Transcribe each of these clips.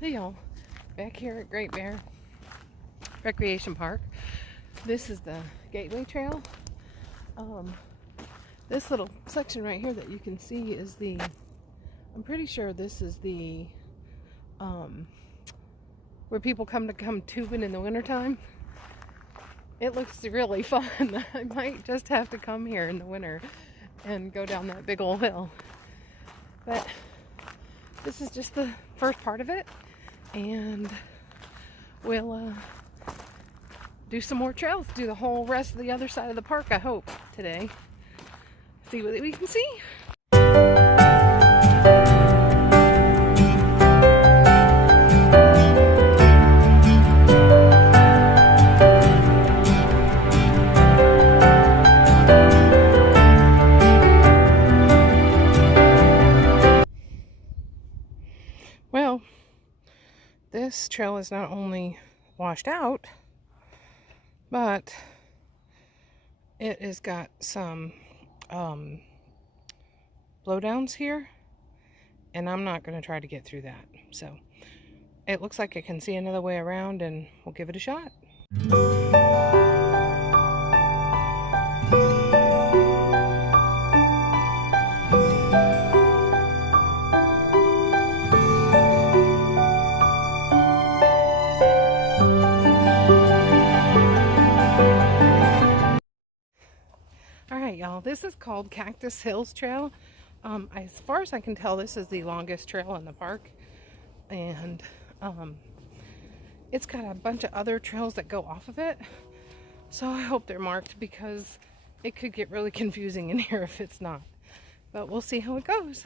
Hey y'all, back here at Great Bear Recreation Park. This is the Gateway Trail. This little section right here that you can see is I'm pretty sure this is where people come tubing in the wintertime. It looks really fun. I might just have to come here in the winter and go down that big old hill. But this is just the first part of it. And we'll do some more trails, do the whole rest of the other side of the park, I hope, today. See what we can see. Well, this trail is not only washed out, but it has got some blowdowns here, and I'm not going to try to get through that. So it looks like I can see another way around, and we'll give it a shot. Y'all, this is called Cactus Hills Trail. As far as I can tell, this is the longest trail in the park, and it's got a bunch of other trails that go off of it, so I hope they're marked, because it could get really confusing in here if it's not, but we'll see how it goes.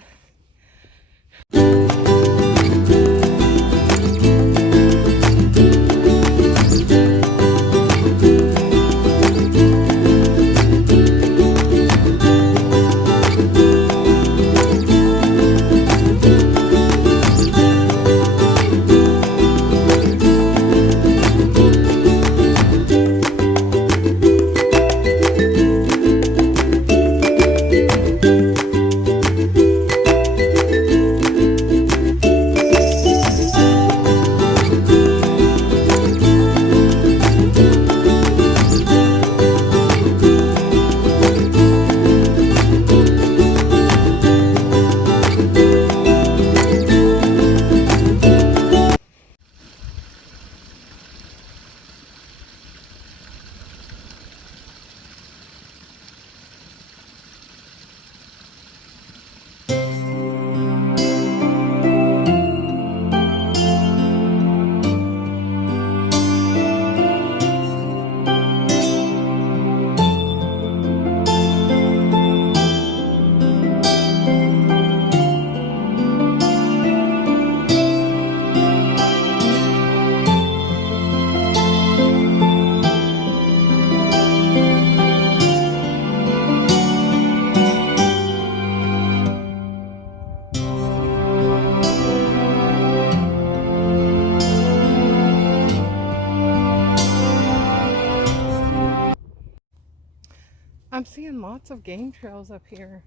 I'm seeing lots of game trails up here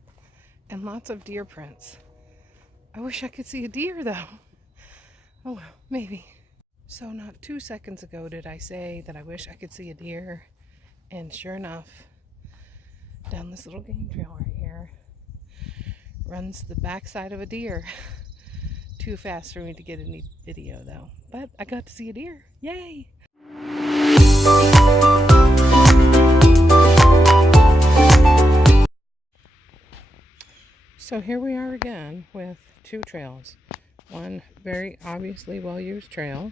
and lots of deer prints. I wish I could see a deer though. Oh well, maybe. So not 2 seconds ago did I say that I wish I could see a deer, and sure enough, down this little game trail right here runs the backside of a deer. Too fast for me to get any video though, but I got to see a deer. Yay! So here we are again with two trails. One very obviously well-used trail,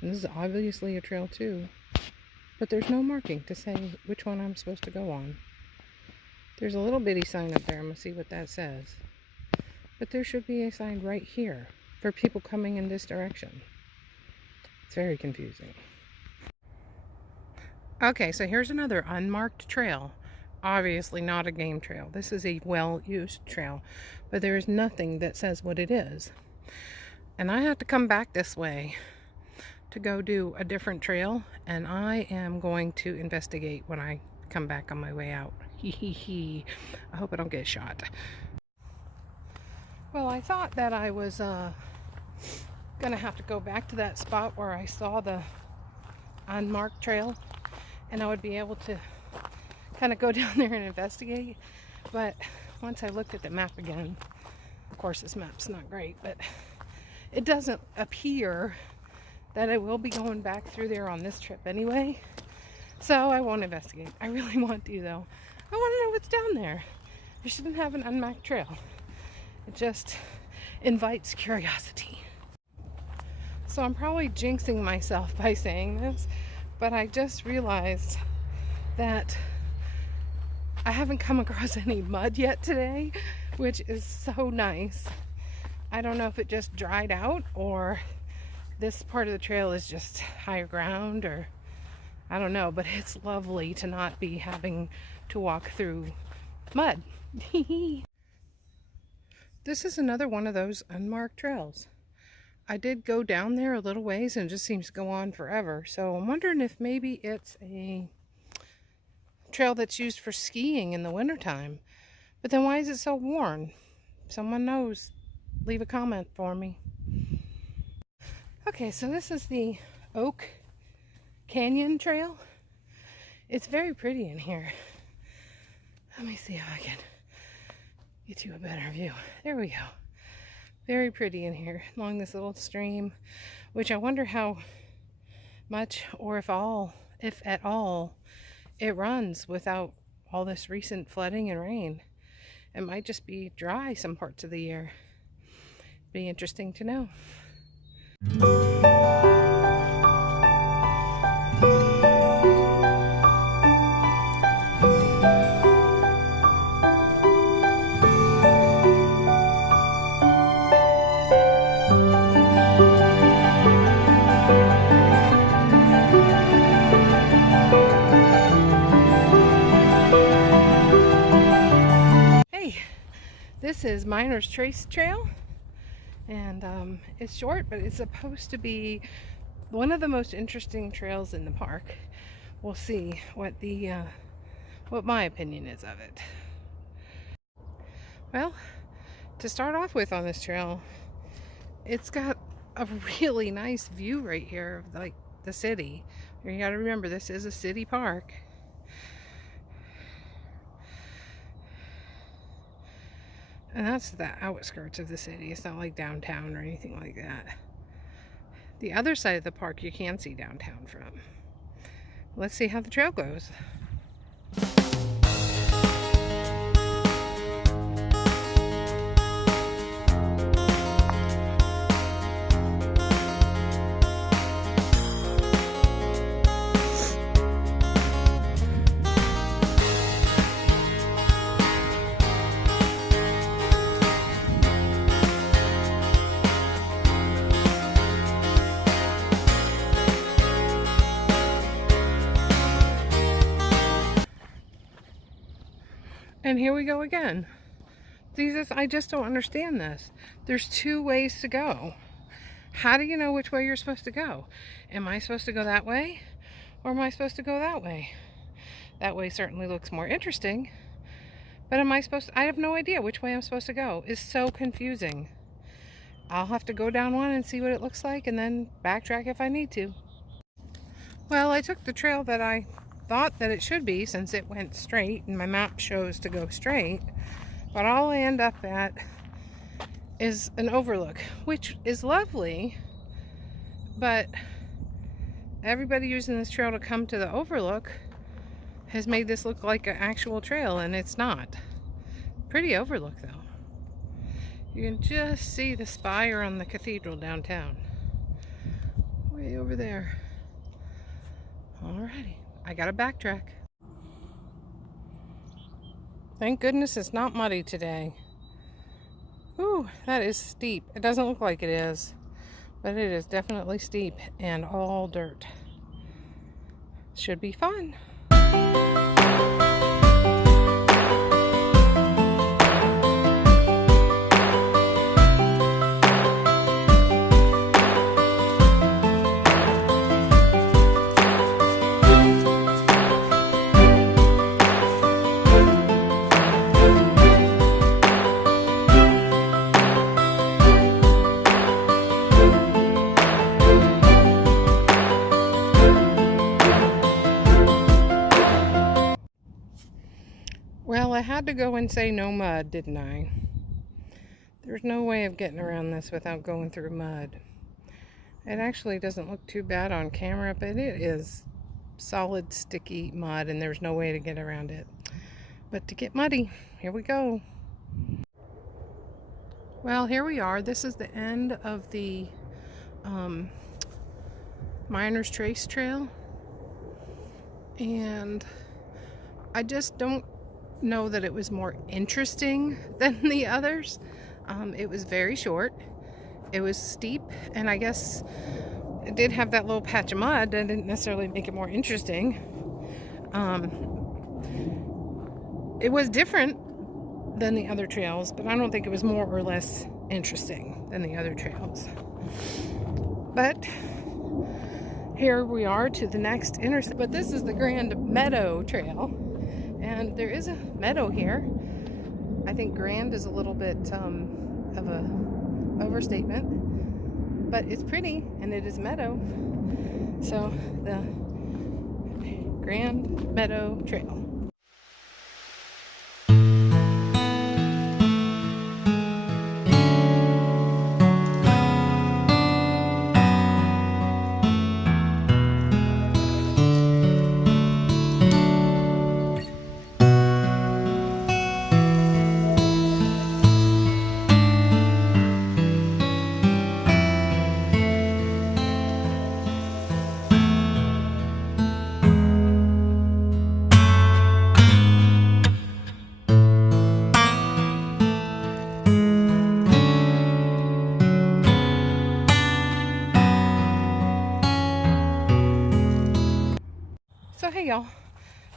and this is obviously a trail too, but there's no marking to say which one I'm supposed to go on. There's a little bitty sign up there. I'm gonna see what that says, but there should be a sign right here for people coming in this direction. It's very confusing. Okay, so here's another unmarked trail. Obviously not a game trail. This is a well-used trail, but there is nothing that says what it is. And I have to come back this way to go do a different trail, and I am going to investigate when I come back on my way out. I hope I don't get shot. Well, I thought that I was gonna have to go back to that spot where I saw the unmarked trail, and I would be able to kind of go down there and investigate. But once I looked at the map again, of course this map's not great, but it doesn't appear that I will be going back through there on this trip anyway, so I won't investigate. I really want to though. I want to know what's down there. I shouldn't have an unmarked trail. It just invites curiosity. So I'm probably jinxing myself by saying this, but I just realized that I haven't come across any mud yet today, which is so nice. I don't know if it just dried out or this part of the trail is just higher ground, or I don't know, but it's lovely to not be having to walk through mud. This is another one of those unmarked trails. I did go down there a little ways and it just seems to go on forever. So I'm wondering if maybe it's a trail that's used for skiing in the wintertime. But then why is it so worn? Someone knows. Leave a comment for me. Okay, so this is the Oak Canyon Trail. It's very pretty in here. Let me see how I can get you a better view. There we go. Very pretty in here along this little stream, which I wonder how much or if at all, it runs without all this recent flooding and rain. It might just be dry some parts of the year. Be interesting to know. This is Miner's Trace Trail, and it's short, but it's supposed to be one of the most interesting trails in the park. We'll see what my opinion is of it. Well, to start off with on this trail, it's got a really nice view right here of like the city. You got to remember, this is a city park. And that's the outskirts of the city. It's not like downtown or anything like that. The other side of the park you can see downtown from. Let's see how the trail goes. And here we go again. I just don't understand this. There's two ways to go. How do you know which way you're supposed to go? Am I supposed to go that way? Or am I supposed to go that way? That way certainly looks more interesting. But I have no idea which way I'm supposed to go. It's so confusing. I'll have to go down one and see what it looks like and then backtrack if I need to. Well, I took the trail that I thought that it should be, since it went straight and my map shows to go straight, but all I end up at is an overlook, which is lovely, but everybody using this trail to come to the overlook has made this look like an actual trail, and it's not. Pretty overlook though. You can just see the spire on the cathedral downtown, way over there. Alrighty, I gotta backtrack. Thank goodness it's not muddy today. Ooh, that is steep. It doesn't look like it is, but it is definitely steep and all dirt. Should be fun. had to go and say no mud, didn't I? There's no way of getting around this without going through mud. It actually doesn't look too bad on camera, but it is solid, sticky mud, and there's no way to get around it. But to get muddy, here we go. Well, here we are. This is the end of the Miner's Trace Trail. And I just don't know that it was more interesting than the others. It was very short. It was steep, and I guess it did have that little patch of mud that didn't necessarily make it more interesting. It was different than the other trails, but I don't think it was more or less interesting than the other trails. But here we are to the next intersection. But this is the Grand Meadow Trail, and there is a meadow here. I think grand is a little bit of a overstatement, but it's pretty and it is meadow. So the Grand Meadow Trail. So hey y'all,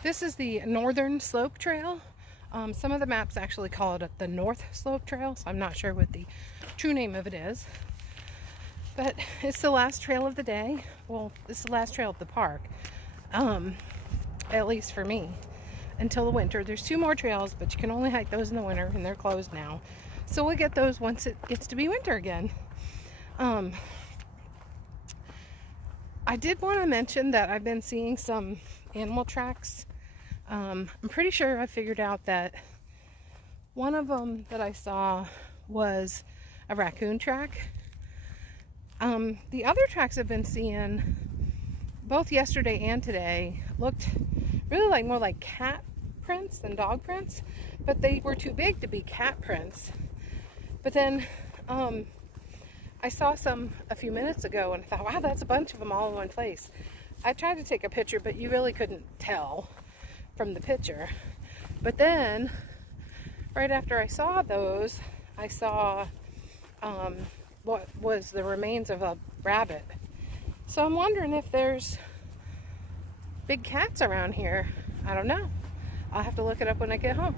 this is the Northern Slope Trail. Some of the maps actually call it the North Slope Trail, so I'm not sure what the true name of it is. But it's the last trail of the day. Well, it's the last trail of the park, at least for me, until the winter. There's 2 more trails, but you can only hike those in the winter, and they're closed now. So we'll get those once it gets to be winter again. I did want to mention that I've been seeing some animal tracks. I'm pretty sure I figured out that one of them that I saw was a raccoon track. The other tracks I've been seeing, both yesterday and today, looked really more like cat prints than dog prints, but they were too big to be cat prints. But then I saw some a few minutes ago and I thought, wow, that's a bunch of them all in one place. I tried to take a picture, but you really couldn't tell from the picture. But then, right after I saw those, I saw what was the remains of a rabbit. So I'm wondering if there's big cats around here. I don't know. I'll have to look it up when I get home.